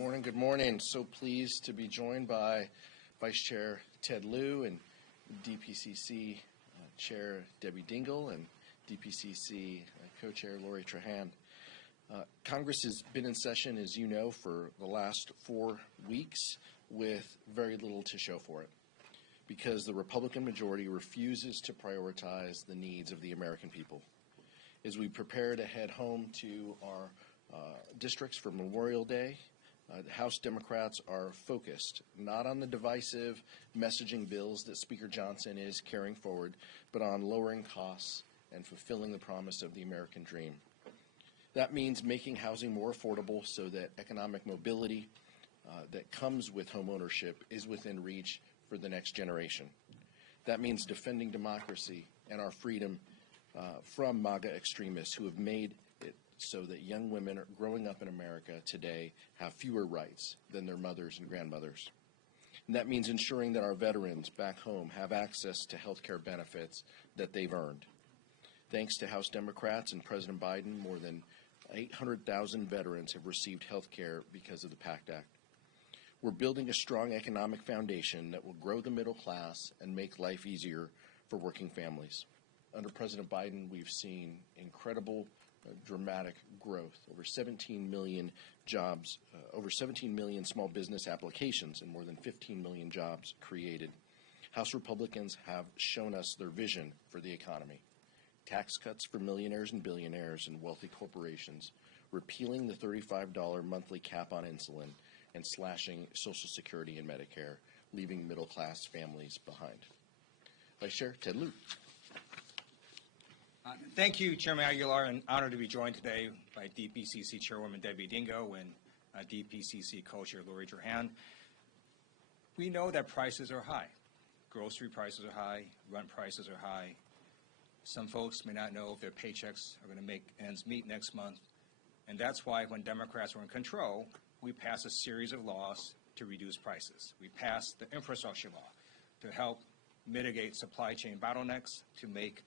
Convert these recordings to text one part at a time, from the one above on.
morning. Good morning. So pleased to be joined by Vice Chair Ted Lieu and DPCC Chair Debbie Dingell and DPCC Co-Chair Lori Trahan. Congress has been in session, as you know, for the last 4 weeks with very little to show for it because the Republican majority refuses to prioritize the needs of the American people. As we prepare to head home to our districts for Memorial Day, the House Democrats are focused not on the divisive messaging bills that Speaker Johnson is carrying forward, but on lowering costs and fulfilling the promise of the American dream. That means making housing more affordable so that economic mobility that comes with home ownership is within reach for the next generation. That means defending democracy and our freedom from MAGA extremists who have made it so that young women growing up in America today have fewer rights than their mothers and grandmothers. And that means ensuring that our veterans back home have access to health care benefits that they've earned. Thanks to House Democrats and President Biden, more than 800,000 veterans have received health care because of the PACT Act. We're building a strong economic foundation that will grow the middle class and make life easier for working families. Under President Biden, we've seen incredible dramatic growth, over 17 million jobs, over 17 million small business applications, and more than 15 million jobs created. House Republicans have shown us their vision for the economy. Tax cuts for millionaires and billionaires and wealthy corporations, repealing the $35 monthly cap on insulin, and slashing Social Security and Medicare, leaving middle-class families behind. Vice Chair Ted Lieu. Thank you, Chairman Aguilar, and honored to be joined today by DPCC Chairwoman Debbie Dingell and DPCC Co-Chair Lori Trahan. We know that prices are high. Grocery prices are high, rent prices are high. Some folks may not know if their paychecks are going to make ends meet next month, and that's why when Democrats were in control, we passed a series of laws to reduce prices. We passed the infrastructure law to help mitigate supply chain bottlenecks, to make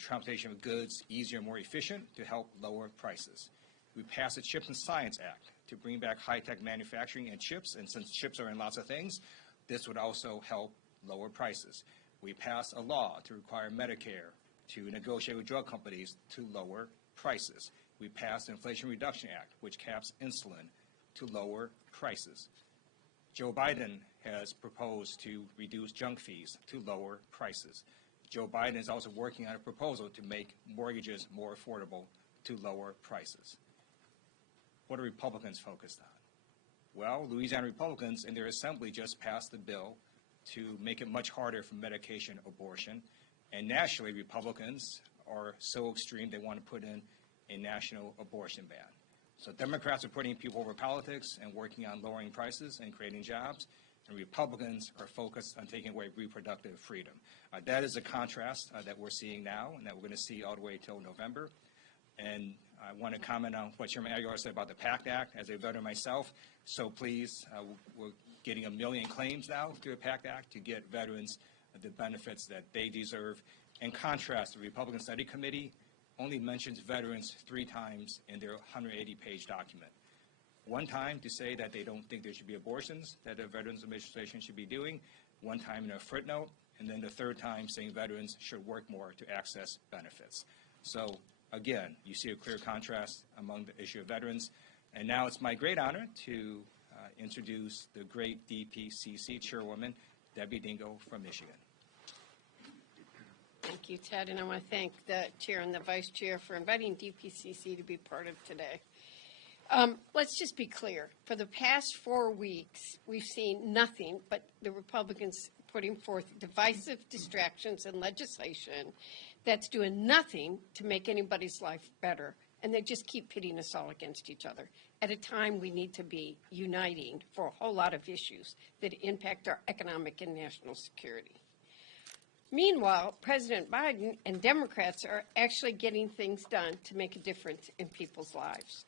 transportation of goods easier and more efficient, to help lower prices. We passed the Chips and Science Act to bring back high-tech manufacturing and chips, and since chips are in lots of things, this would also help lower prices. We passed a law to require Medicare to negotiate with drug companies to lower prices. We passed the Inflation Reduction Act, which caps insulin to lower prices. Joe Biden has proposed to reduce junk fees to lower prices. Joe Biden is also working on a proposal to make mortgages more affordable to lower prices. What are Republicans focused on? Well, Louisiana Republicans in their assembly just passed a bill to make it much harder for medication abortion. And nationally, Republicans are so extreme they want to put in a national abortion ban. So Democrats are putting people over politics and working on lowering prices and creating jobs, and Republicans are focused on taking away reproductive freedom. That is a contrast that we're seeing now and that we're going to see all the way till November. And I want to comment on what Chairman Aguilar said about the PACT Act. As a veteran myself, so pleased. We're getting 1 million claims now through the PACT Act to get veterans the benefits that they deserve. In contrast, the Republican Study Committee only mentions veterans 3 times in their 180-page document. One time to say that they don't think there should be abortions that the Veterans Administration should be doing, one time in a footnote, and then the third time saying veterans should work more to access benefits. So again, you see a clear contrast among the issue of veterans. And now it's my great honor to introduce the great DPCC Chairwoman, Debbie Dingell from Michigan. Thank you, Ted, and I want to thank the Chair and the Vice Chair for inviting DPCC to be part of today. Let's just be clear. For the past 4 weeks, we've seen nothing but the Republicans putting forth divisive distractions and legislation that's doing nothing to make anybody's life better. And they just keep pitting us all against each other at a time we need to be uniting for a whole lot of issues that impact our economic and national security. Meanwhile, President Biden and Democrats are actually getting things done to make a difference in people's lives.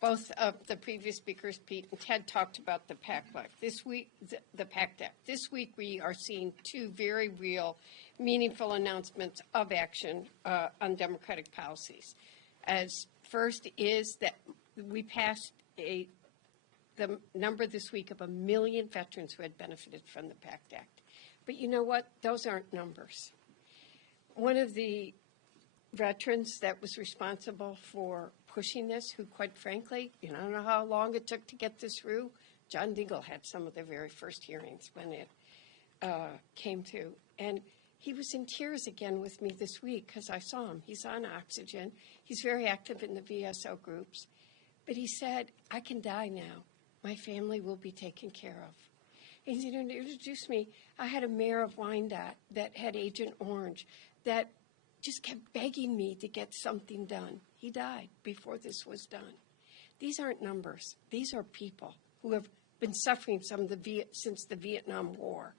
Both of the previous speakers, Pete and Ted, talked about the PACT Act. This week, the PACT Act. This week, we are seeing 2 very real, meaningful announcements of action on Democratic policies. As first is that we passed a the number this week of 1 million veterans who had benefited from the PACT Act. But you know what? Those aren't numbers. One of the veterans that was responsible for pushing this, who quite frankly, I don't know how long it took to get this through. John Dingell had some of the very first hearings when it came to. And he was in tears again with me this week because I saw him. He's on oxygen. He's very active in the VSO groups. But he said, I can die now. My family will be taken care of. And he introduced me. I had a mayor of Wyandotte that had Agent Orange that just kept begging me to get something done. He died before this was done. These aren't numbers. These are people who have been suffering since the Vietnam War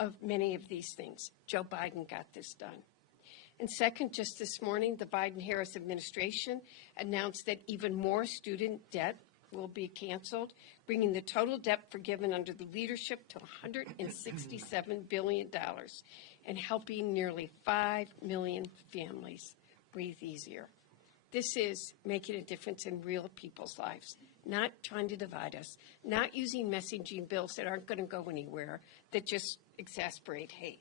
of many of these things. Joe Biden got this done. And second, just this morning, the Biden-Harris administration announced that even more student debt will be canceled, bringing the total debt forgiven under the leadership to $167 billion and helping nearly 5 million families breathe easier. This is making a difference in real people's lives, not trying to divide us, not using messaging bills that aren't going to go anywhere, that just exasperate hate.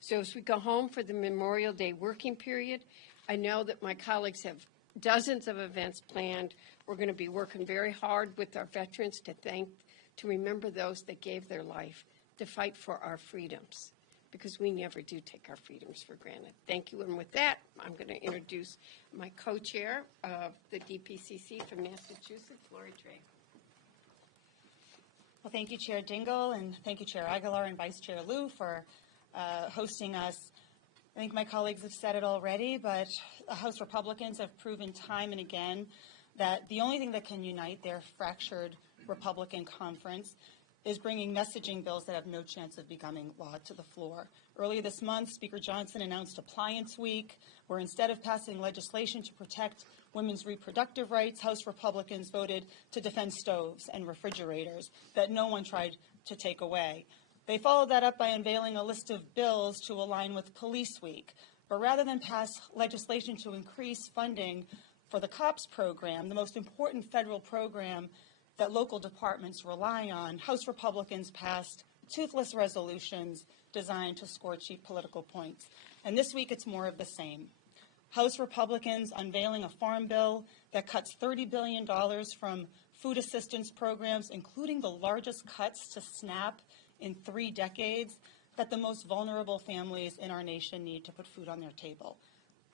So as we go home for the Memorial Day working period, I know that my colleagues have dozens of events planned. We're going to be working very hard with our veterans to remember those that gave their life to fight for our freedoms, because we never do take our freedoms for granted. Thank you. And with that, I'm going to introduce my co-chair of the DPCC from Massachusetts, Lori Trey. Well, thank you, Chair Dingell, and thank you, Chair Aguilar and Vice Chair Liu, for hosting us. I think my colleagues have said it already, but House Republicans have proven time and again that the only thing that can unite their fractured Republican conference is bringing messaging bills that have no chance of becoming law to the floor. Earlier this month, Speaker Johnson announced Appliance Week, where instead of passing legislation to protect women's reproductive rights, House Republicans voted to defend stoves and refrigerators that no one tried to take away. They followed that up by unveiling a list of bills to align with Police Week. But rather than pass legislation to increase funding for the COPS program, the most important federal program that local departments rely on, House Republicans passed toothless resolutions designed to score cheap political points. And this week it's more of the same. House Republicans unveiling a farm bill that cuts $30 billion from food assistance programs, including the largest cuts to SNAP in 3 decades, that the most vulnerable families in our nation need to put food on their table.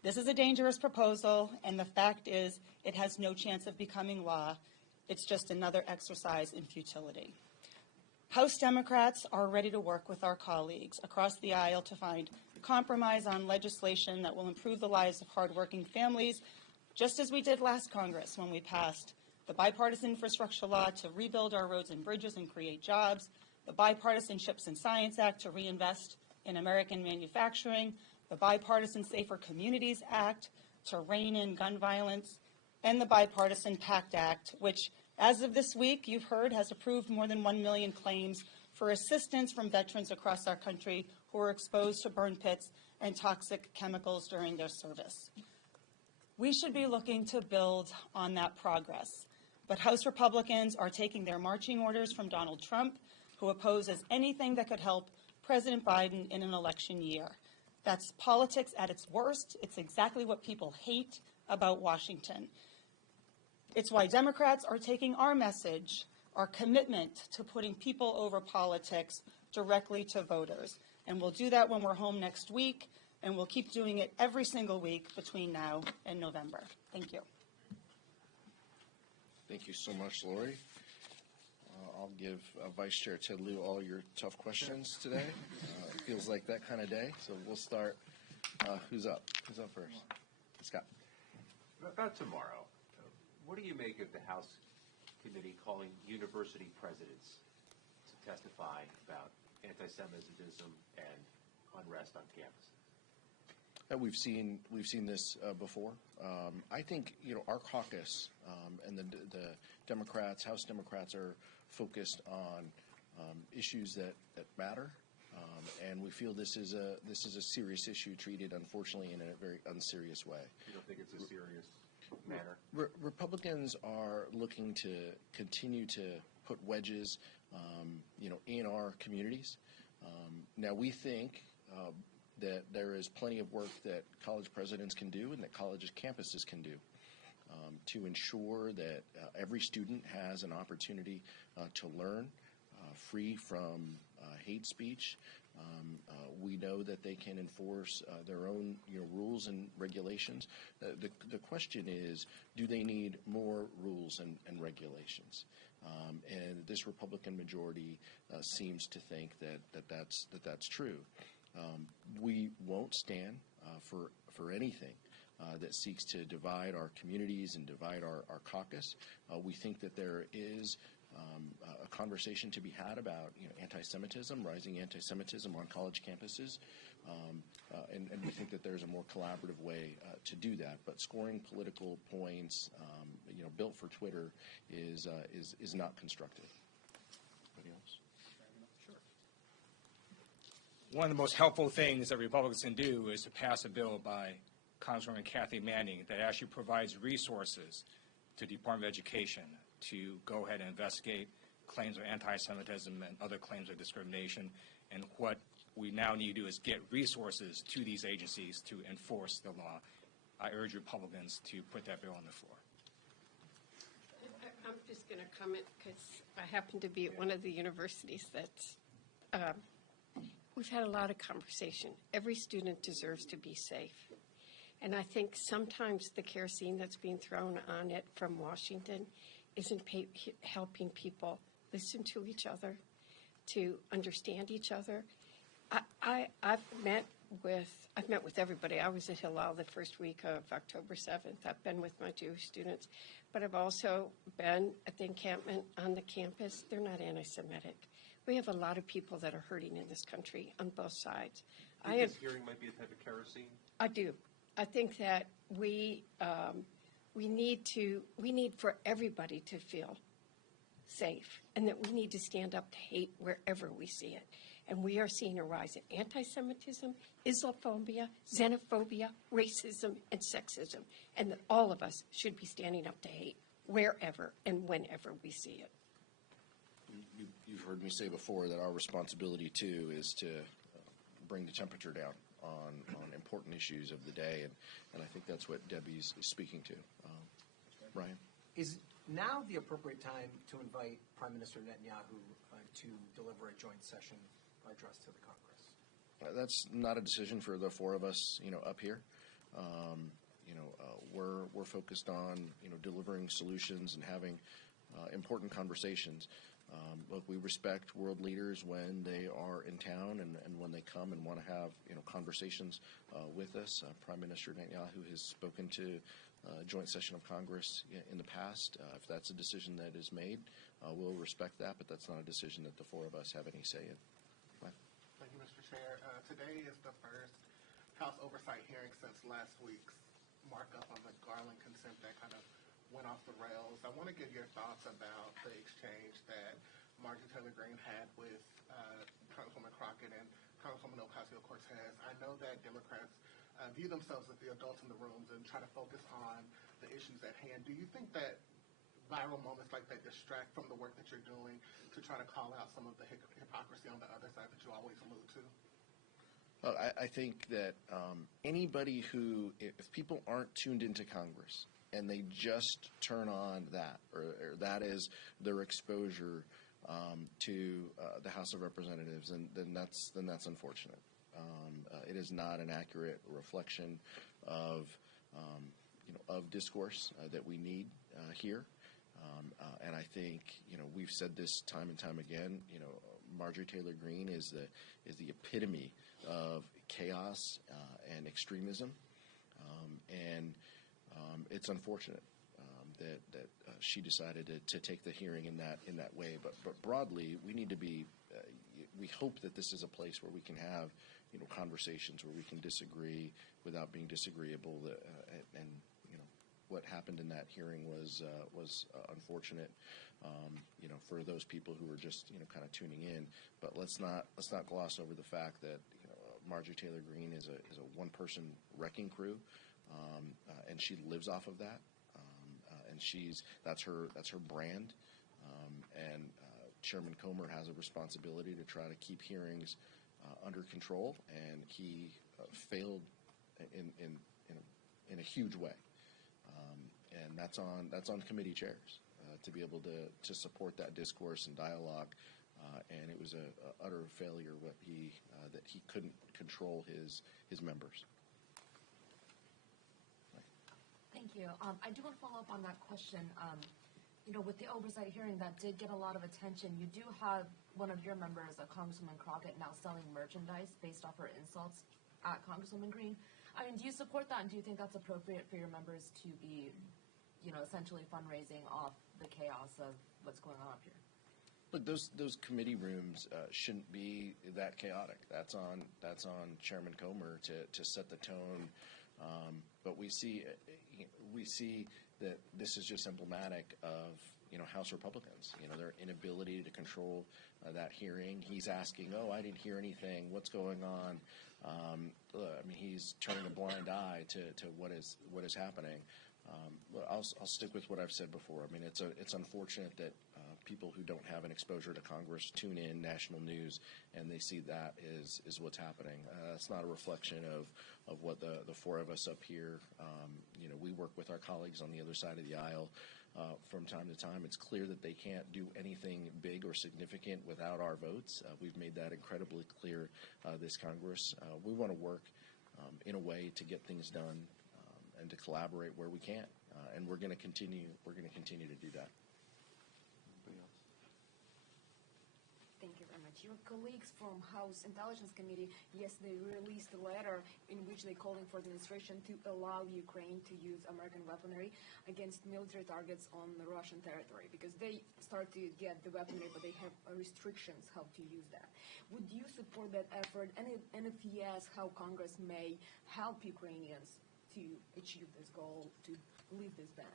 This is a dangerous proposal, and the fact is it has no chance of becoming law. It's just another exercise in futility. House Democrats are ready to work with our colleagues across the aisle to find compromise on legislation that will improve the lives of hardworking families, just as we did last Congress when we passed the Bipartisan Infrastructure Law to rebuild our roads and bridges and create jobs, the Bipartisan Chips and Science Act to reinvest in American manufacturing, the Bipartisan Safer Communities Act to rein in gun violence, and the Bipartisan PACT Act, which, as of this week, you've heard, has approved more than 1 million claims for assistance from veterans across our country who are exposed to burn pits and toxic chemicals during their service. We should be looking to build on that progress. But House Republicans are taking their marching orders from Donald Trump, who opposes anything that could help President Biden in an election year. That's politics at its worst. It's exactly what people hate about Washington. It's why Democrats are taking our message, our commitment to putting people over politics, directly to voters. And we'll do that when we're home next week, and we'll keep doing it every single week between now and November. Thank you. Thank you so much, Lori. I'll give Vice Chair Ted Lieu all your tough questions today. It feels like that kind of day, so we'll start. Who's up? Who's up first? Scott. About tomorrow, what do you make of the House committee calling university presidents to testify about anti-Semitism and unrest on campus? We've seen this before. I think our caucus and the Democrats, House Democrats, are focused on issues that matter, and we feel this is a serious issue treated, unfortunately, in a very unserious way. You don't think it's a serious matter? Republicans are looking to continue to put wedges, in our communities. Now, we think that there is plenty of work that college presidents can do and that college campuses can do to ensure that every student has an opportunity to learn free from hate speech. We know that they can enforce their own rules and regulations. The question is, do they need more rules and regulations? And this Republican majority seems to think that's true. We won't stand for anything that seeks to divide our communities and divide our caucus. We think that there is a conversation to be had about anti-Semitism, rising anti-Semitism on college campuses, and we think that there's a more collaborative way to do that. But scoring political points, built for Twitter, is not constructive. Anybody else? One of the most helpful things that Republicans can do is to pass a bill by Congresswoman Kathy Manning that actually provides resources to the Department of Education to go ahead and investigate claims of anti-Semitism and other claims of discrimination. And what we now need to do is get resources to these agencies to enforce the law. I urge Republicans to put that bill on the floor. I'm just going to comment because I happen to be at one of the universities that's we've had a lot of conversation. Every student deserves to be safe. And I think sometimes the kerosene that's being thrown on it from Washington isn't helping people listen to each other, to understand each other. I've met with everybody. I was at Hillel the first week of October 7th. I've been with my Jewish students, but I've also been at the encampment on the campus. They're not anti-Semitic. We have a lot of people that are hurting in this country on both sides. Do you think this hearing might be a type of kerosene? I do. I think that we need for everybody to feel safe, and that we need to stand up to hate wherever we see it. And we are seeing a rise in anti-Semitism, Islamophobia, xenophobia, racism, and sexism, and that all of us should be standing up to hate wherever and whenever we see it. You've heard me say before that our responsibility, too, is to bring the temperature down on important issues of the day, and I think that's what Debbie's speaking to. Ryan? Is now the appropriate time to invite Prime Minister Netanyahu to deliver a joint session address to the Congress? That's not a decision for the four of us, up here. We're focused on, delivering solutions and having important conversations. Look, we respect world leaders when they are in town and when they come and want to have, conversations with us. Prime Minister Netanyahu has spoken to a joint session of Congress in the past. If that's a decision that is made, we'll respect that, but that's not a decision that the four of us have any say in. Thank you, Mr. Chair. Today is the first House oversight hearing since last week's markup on the Garland consent that kind of went off the rails. I want to get your thoughts about the exchange that Marjorie Taylor Greene had with Congresswoman Crockett and Congresswoman Ocasio-Cortez. I know that Democrats view themselves as the adults in the rooms and try to focus on the issues at hand. Do you think that viral moments like that distract from the work that you're doing to try to call out some of the hypocrisy on the other side that you always allude to? Well, I think that anybody who, if people aren't tuned into Congress and they just turn on that, or that is their exposure to the House of Representatives, then that's unfortunate. It is not an accurate reflection of discourse that we need here. And I think we've said this time and time again. Marjorie Taylor Greene is the epitome of chaos and extremism, and it's unfortunate that she decided to take the hearing in that way. But broadly, we need to be. We hope that this is a place where we can have conversations where we can disagree without being disagreeable. And what happened in that hearing was unfortunate. For those people who were just kind of tuning in. But let's not gloss over the fact that Marjorie Taylor Greene is a one-person wrecking crew, and she lives off of that. And that's her brand. And Chairman Comer has a responsibility to try to keep hearings under control, and he failed in a huge way. And that's on committee chairs to be able to support that discourse and dialogue. And it was a utter failure that he couldn't control his members. Thank you. I do want to follow up on that question. With the oversight hearing that did get a lot of attention, you do have one of your members, Congresswoman Crockett, now selling merchandise based off her insults at Congresswoman Green. I mean, do you support that, and do you think that's appropriate for your members to be, essentially fundraising off the chaos of what's going on up here? Look, those committee rooms shouldn't be that chaotic. That's on Chairman Comer to set the tone. But we see that this is just emblematic of House Republicans. Their inability to control that hearing. He's asking, "Oh, I didn't hear anything. What's going on?" He's turning a blind eye to what is happening. I'll stick with what I've said before. It's unfortunate that people who don't have an exposure to Congress tune in national news and they see that is what's happening. It's not a reflection of what the four of us up here. We work with our colleagues on the other side of the aisle from time to time. It's clear that they can't do anything big or significant without our votes. We've made that incredibly clear this Congress. We want to work in a way to get things done and to collaborate where we can, and we're going to continue to do that. Thank you very much. Your colleagues from House Intelligence Committee yesterday released a letter in which they're calling for the administration to allow Ukraine to use American weaponry against military targets on the Russian territory, because they start to get the weaponry, but they have restrictions how to use that. Would you support that effort? And if yes, how Congress may help Ukrainians to achieve this goal, to leave this ban?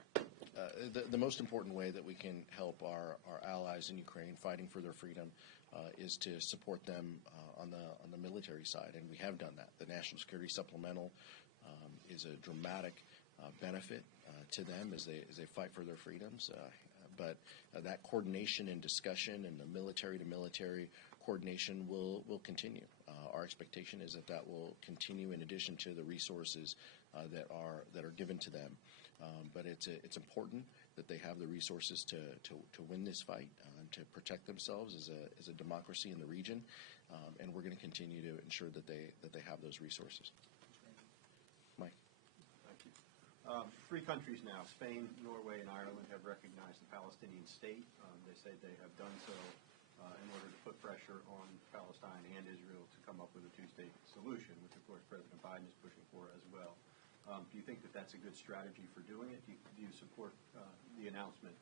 The most important way that we can help our allies in Ukraine fighting for their freedom is to support them on the military side, and we have done that. The National Security Supplemental is a dramatic benefit to them as they fight for their freedoms. But that coordination and discussion and the military-to-military coordination will continue. Our expectation is that will continue in addition to the resources that are given to them. But it's important that they have the resources to win this fight, to protect themselves as a democracy in the region, and we're going to continue to ensure that they have those resources. Mike. Thank you. 3 countries now, Spain, Norway, and Ireland, have recognized the Palestinian state. They say they have done so in order to put pressure on Palestine and Israel to come up with a 2-state solution, which, of course, President Biden is pushing for as well. Do you think that that's a good strategy for doing it? Do you support the announcement?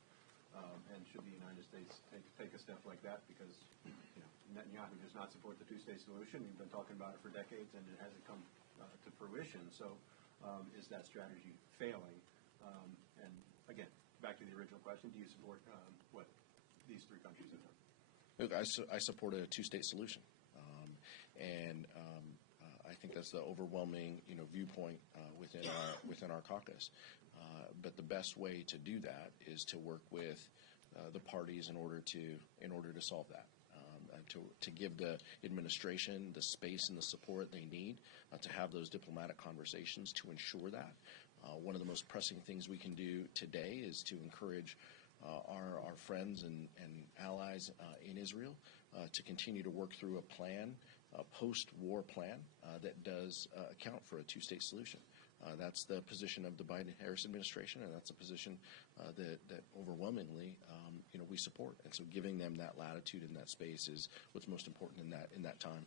And should the United States take a step like that? Because Netanyahu does not support the 2-state solution. We've been talking about it for decades, and it hasn't come to fruition. So is that strategy failing? And again, back to the original question, do you support what these 3 countries have done? Look, I support a 2-state solution, and I think that's the overwhelming viewpoint within our caucus. But the best way to do that is to work with the parties in order to solve that, to give the administration the space and the support they need to have those diplomatic conversations to ensure that. One of the most pressing things we can do today is to encourage our friends and allies in Israel to continue to work through a plan, a post-war plan that does account for a 2-state solution. That's the position of the Biden-Harris administration, and that's a position that overwhelmingly we support. And so giving them that latitude and that space is what's most important in that time.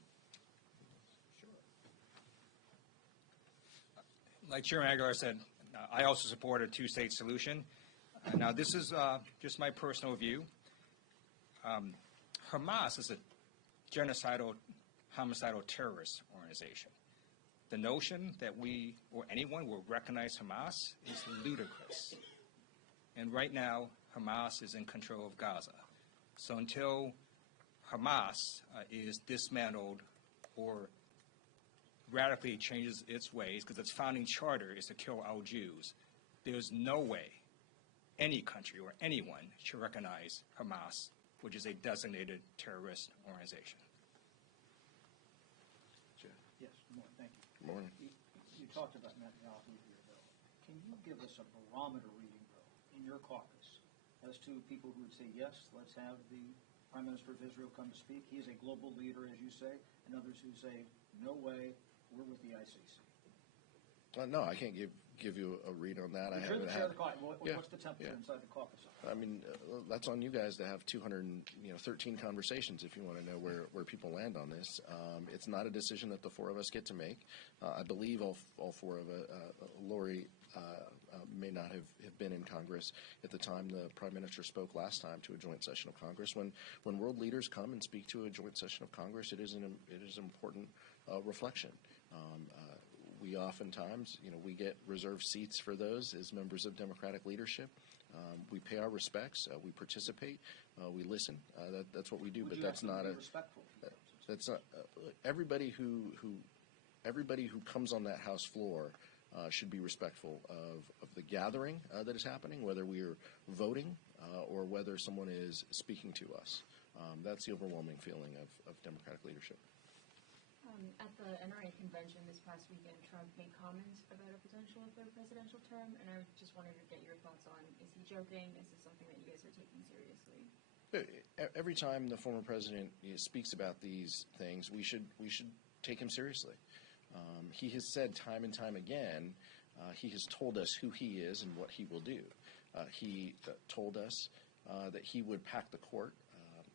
Like Chairman Aguilar said, I also support a 2-state solution. Now, this is just my personal view. Hamas is a genocidal, homicidal terrorist organization. The notion that we or anyone will recognize Hamas is ludicrous. And right now, Hamas is in control of Gaza. So until Hamas is dismantled or radically changes its ways, because its founding charter is to kill all Jews, there's no way any country or anyone should recognize Hamas, which is a designated terrorist organization. Yes, good morning, thank you. Good morning. You talked about Netanyahu here, though. Can you give us a barometer reading, though, in your caucus as to people who would say, yes, let's have the Prime Minister of Israel come to speak? He is a global leader, as you say, and others who say, no way, we're with the ICC. No, I can't give you a read on that. You're the chair of the caucus. What's the temperature Yeah. inside the caucus? I mean, that's on you guys to have 213 conversations if you want to know where people land on this. It's not a decision that the four of us get to make. I believe all four of Lori may not have been in Congress at the time the Prime Minister spoke last time to a joint session of Congress. When world leaders come and speak to a joint session of Congress, it is an important reflection. We oftentimes, we get reserved seats for those as members of Democratic leadership. We pay our respects. We participate. We listen. That's what we do. But that's not respectful. That's not everybody who comes on that House floor should be respectful of the gathering that is happening, whether we are voting or whether someone is speaking to us. That's the overwhelming feeling of Democratic leadership. At the NRA convention this past weekend, Trump made comments about a potential third presidential term, and I just wanted to get your thoughts on, is he joking? Is this something that you guys are taking seriously? Every time the former president speaks about these things, we should take him seriously. He has said time and time again, he has told us who he is and what he will do. He told us that he would pack the court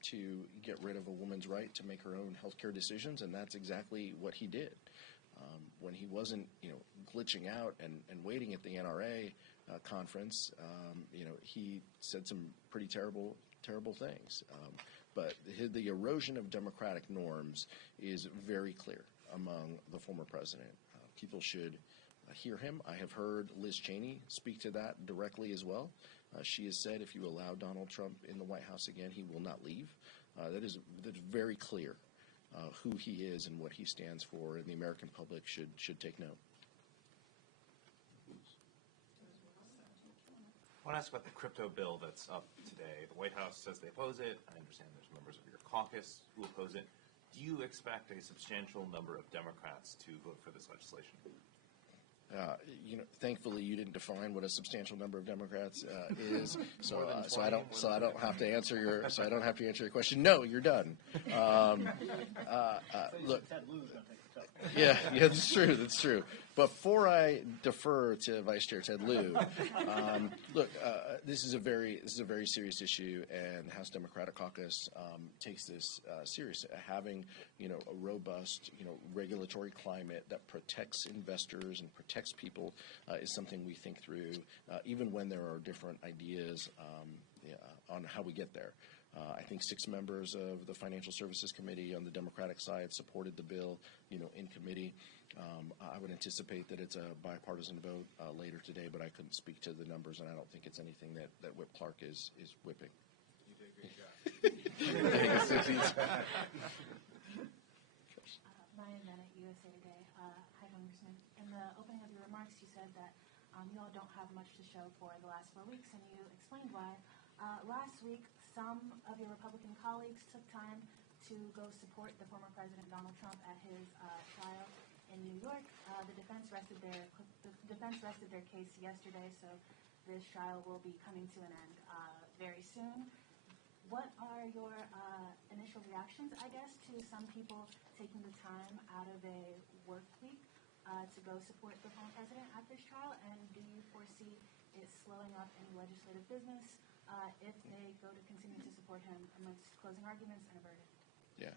to get rid of a woman's right to make her own health care decisions, and that's exactly what he did. When he wasn't, glitching out and waiting at the NRA conference, he said some pretty terrible things. But the erosion of democratic norms is very clear among the former president. People should hear him. I have heard Liz Cheney speak to that directly as well. She has said if you allow Donald Trump in the White House again, he will not leave. That's very clear who he is and what he stands for, and the American public should take note. I want to ask about the crypto bill that's up today. The White House says they oppose it. I understand there's members of your caucus who oppose it. Do you expect a substantial number of Democrats to vote for this legislation? Thankfully, you didn't define what a substantial number of Democrats is, so I don't have to answer your question. No, you're done. Look, yeah, that's true. That's true. Before I defer to Vice Chair Ted Lieu, this is a very serious issue, and the House Democratic Caucus takes this serious. Having a robust regulatory climate that protects investors and protects people is something we think through, even when there are different ideas on how we get there. I think 6 members of the Financial Services Committee on the Democratic side supported the bill, in committee. I would anticipate that it's a bipartisan vote later today, but I couldn't speak to the numbers, and I don't think it's anything that Whip Clark is whipping. You did a great job. Thanks. Ryan Bennett, USA Today. Hi, Congressman. In the opening of your remarks, you said that you all don't have much to show for the last 4 weeks, and you explained why. Last week, some of your Republican colleagues took time to go support the former President Donald Trump at his trial in New York. The defense rested their case yesterday, so this trial will be coming to an end very soon. What are your initial reactions, I guess, to some people taking the time out of a work week to go support the former president at this trial? And do you foresee it slowing up any legislative business if they go to continue to support him amongst closing arguments and a verdict? Yeah.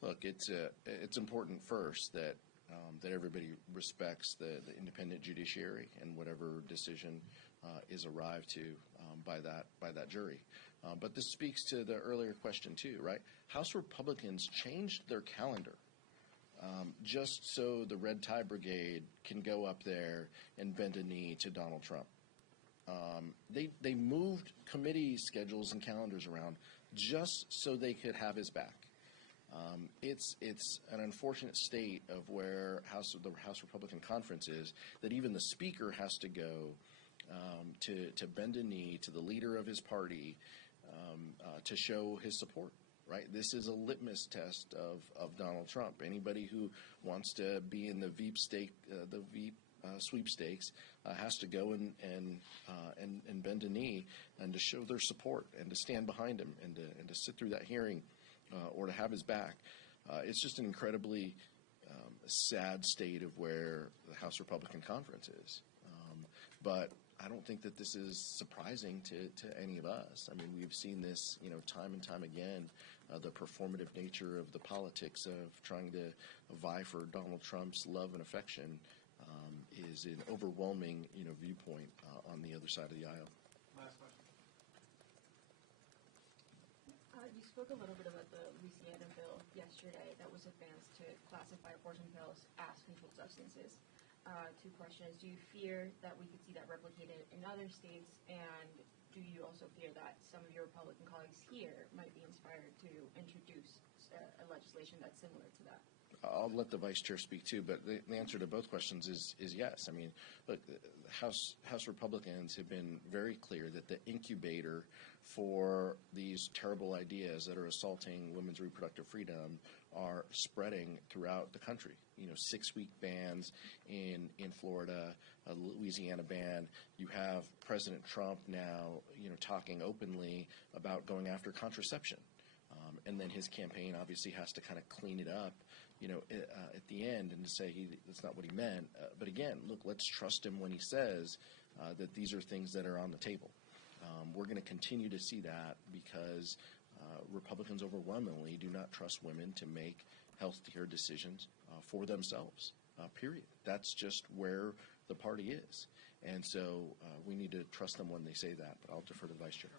Look, it's important first that everybody respects the independent judiciary and whatever decision is arrived to by that jury. But this speaks to the earlier question too, right? House Republicans changed their calendar just so the Red Tie Brigade can go up there and bend a knee to Donald Trump. They moved committee schedules and calendars around just so they could have his back. It's an unfortunate state of where the House Republican Conference is, that even the Speaker has to go to bend a knee to the leader of his party to show his support. Right, this is a litmus test of Donald Trump. Anybody who wants to be in the Veep sweepstakes has to go and bend a knee and to show their support and to stand behind him and to sit through that hearing or to have his back. It's just an incredibly sad state of where the House Republican Conference is. But I don't think that this is surprising to any of us. I mean, we've seen this, time and time again. The performative nature of the politics of trying to vie for Donald Trump's love and affection is an overwhelming, viewpoint on the other side of the aisle. Last question. You spoke a little bit about the Louisiana bill yesterday that was advanced to classify abortion pills as controlled substances. Two questions. Do you fear that we could see that replicated in other states? And do you also fear that some of your Republican colleagues here might be inspired to introduce a legislation that's similar to that? I'll let the vice chair speak too, but the answer to both questions is yes. I mean, look, House Republicans have been very clear that the incubator for these terrible ideas that are assaulting women's reproductive freedom are spreading throughout the country. 6-week bans in Florida, a Louisiana ban. You have President Trump now, talking openly about going after contraception. And then his campaign obviously has to kind of clean it up, at the end and to say that's not what he meant. But again, look, let's trust him when he says that these are things that are on the table. We're going to continue to see that because Republicans overwhelmingly do not trust women to make health care decisions for themselves, period. That's just where the party is. And so we need to trust them when they say that. But I'll defer to the vice chair.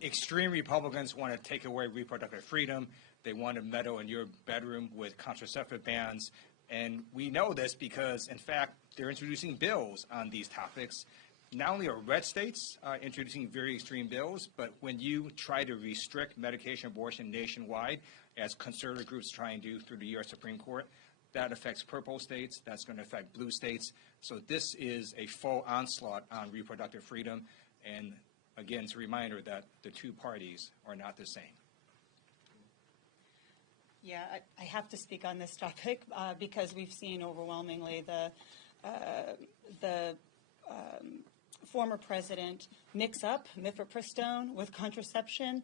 Extreme Republicans want to take away reproductive freedom. They want to meddle in your bedroom with contraceptive bans. And we know this because, in fact, they're introducing bills on these topics. Not only are red states introducing very extreme bills, but when you try to restrict medication abortion nationwide, as conservative groups try and do through the U.S. Supreme Court, that affects purple states. That's going to affect blue states. So this is a full onslaught on reproductive freedom. And again, it's a reminder that the two parties are not the same. Yeah, I have to speak on this topic because we've seen overwhelmingly the former president mix up mifepristone with contraception.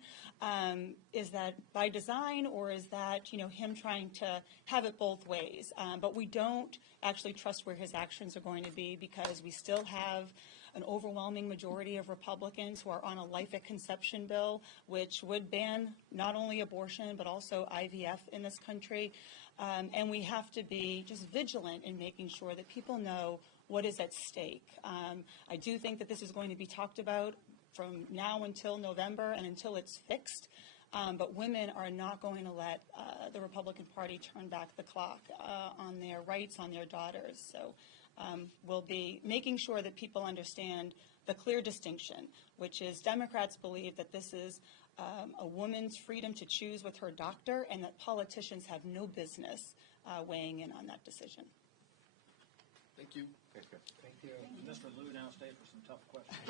Is that by design, or is that him trying to have it both ways? But we don't actually trust where his actions are going to be because we still have an overwhelming majority of Republicans who are on a life at conception bill, which would ban not only abortion but also IVF in this country. And we have to be just vigilant in making sure that people know what is at stake. I do think that this is going to be talked about from now until November and until it's fixed. But women are not going to let the Republican Party turn back the clock on their rights, on their daughters. So we'll be making sure that people understand the clear distinction, which is Democrats believe that this is a woman's freedom to choose with her doctor and that politicians have no business weighing in on that decision. Thank you. Thank you. Thank you. Mr. Liu now stay for some tough questions.